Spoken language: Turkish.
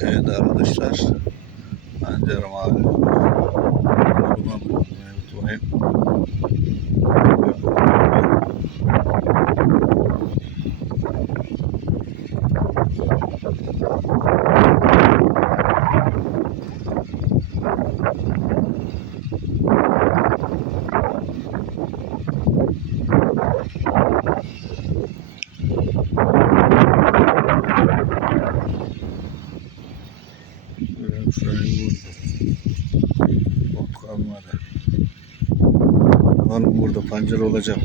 Evet arkadaşlar, pancarım abi. Şurayı vurdu. Bok kalmadı. Bakalım burada pancar olacak mı?